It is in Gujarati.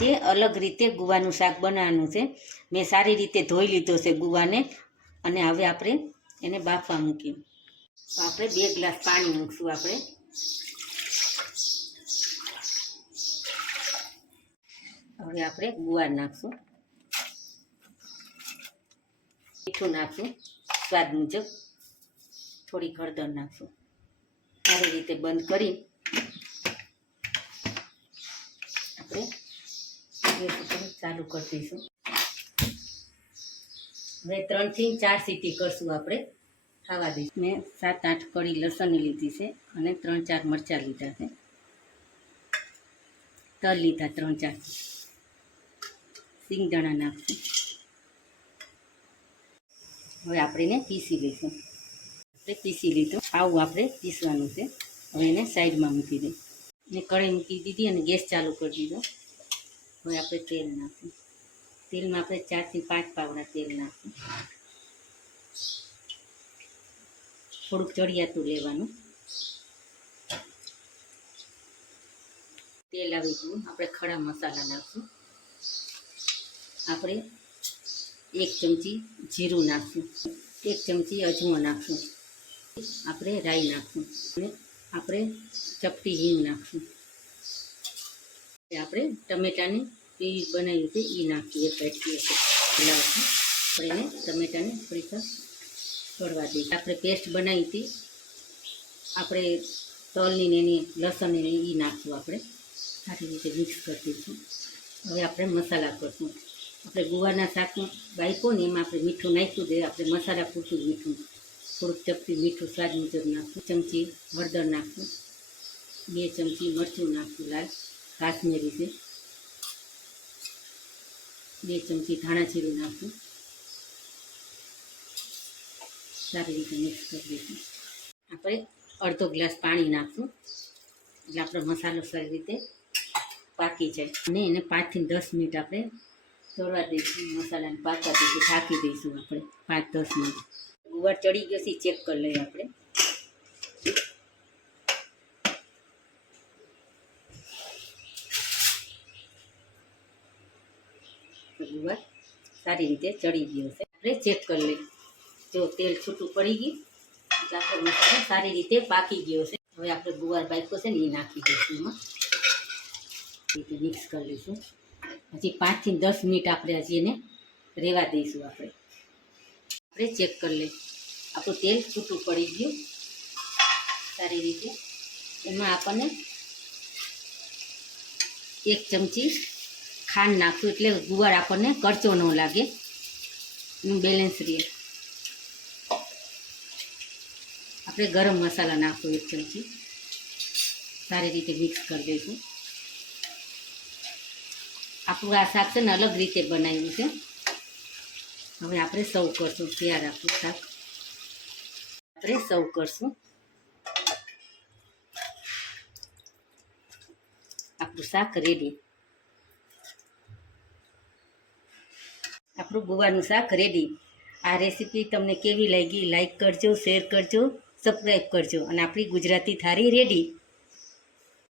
આજે અલગ રીતે ગુવાનું શાક બનાવવાનું છે. મેં સારી રીતે ધોઈ લીધો છે ગુવાને અને હવે આપણે એને બાફવા મૂકીએ. આપણે 2 ગ્લાસ પાણી મૂકશું. આપણે હવે આપણે ગુવાર નાખશું, મીઠું નાખશું સ્વાદ મુજબ, થોડી હળદર નાખશું. સારી રીતે બંધ કરી આપણે ગેસ ઉપર ચાલુ કરી દઈશું. હવે 3 થી 4 સીટી કરશું. આપણે ખાવા દઈશું. મેં 7-8 કળી લસણની લીધી છે અને 3-4 મરચાં લીધા છે. તલ લીધા 3-4, સિંગદાણા નાખશું. હવે આપણે એને પીસી લઈશું. આપણે પીસી લીધું, આવું આપણે પીસવાનું છે. હવે એને સાઈડમાં મૂકી દઈએ. ને કઢાઈ મૂકી દીધી અને ગેસ ચાલુ કરી દીધો. હવે આપણે તેલ નાખીએ. તેલમાં આપણે 4 થી 5 પાવડા તેલ નાખીએ. થોડુંક ચડિયાતું લેવાનું. તેલ આવી ગયું, આપણે ખડા મસાલા નાખશું. આપણે 1 ચમચી જીરું નાખશું, 1 ચમચી અજમો નાખશું. આપણે રાઈ નાખશું અને આપણે ચપટી હિંગ નાખશું. આપણે ટમેટાની પેસ્ટ બનાવી છે એ નાખીએ. પેટકી હલાવશું. આપણે એને ટમેટાને થોડીક તળવા દઈએ. આપણે પેસ્ટ બનાવી હતી આપણે તલની ને એની લસણની એ નાખશું. આપણે સારી રીતે મિક્સ કરી દઈશું. હવે આપણે મસાલા કરશું. આપણે ગુવારના શાકમાં બાઈકો ને એમાં આપણે મીઠું નાખ્યું છે. આપણે મસાલા પૂરતું જ મીઠું, થોડુંક ચપટી મીઠું સ્વાદ મુજબ નાખશું. ચમચી હળદર નાખશું, 2 ચમચી મરચું નાખશું લાલ કાશ્મીરી છે, 2 ચમચી ધાણા જીરું નાખશું. સારી રીતે મિક્સ કરી દઈશું. આપણે અડધો ગ્લાસ પાણી નાખશું એટલે આપણો મસાલો સારી રીતે પાકી જાય અને એને 5 થી 10 મિનિટ આપણે ચડવા દઈશું. મસાલાને પાકવા દઈશું, ઢાંકી દઈશું આપણે 5-10 મિનિટ. ગુવાર ચડી ગયો છે ચેક કરી લઈએ આપણે. ગુવાર સારી રીતે ચડી ગયો છે. આપણે ચેક કરી લઈએ. જો તેલ છૂટું પડી ગયું એટલે આપણો મસાલો સારી રીતે પાકી ગયો છે. હવે આપણે ગુવાર બાફ્યો છે ને એ નાખી દઈશું એમાં. રીતે મિક્સ કરી લઈશું. હજી 5 થી 10 મિનિટ આપણે હજી એને રહેવા દઈશું. આપણે ચેક કરી લઈએ. આપણું તેલ છૂટું પડી ગયું સારી રીતે. એમાં આપણને 1 ચમચી ખાંડ નાખશું એટલે ગુવાર આપણને કરચો ન લાગે, એનું બેલેન્સ રહે. આપણે ગરમ મસાલા નાખશું 1 ચમચી. સારી રીતે મિક્સ કરી દઈશું. આપણું આ શાક છે ને અલગ રીતે બનાવ્યું છે. હવે આપણે સર્વ કરશું. તૈયાર આપણું શાક આપણે સર્વ કરશું. આપણું શાક રેડી. આપણું ગુવાનું શાક રેડી. આ રેસીપી તમને કેવી લાગી? લાઈક કરજો, શેર કરજો, સબસ્ક્રાઈબ કરજો અને આપણી ગુજરાતી થાળી રેડી.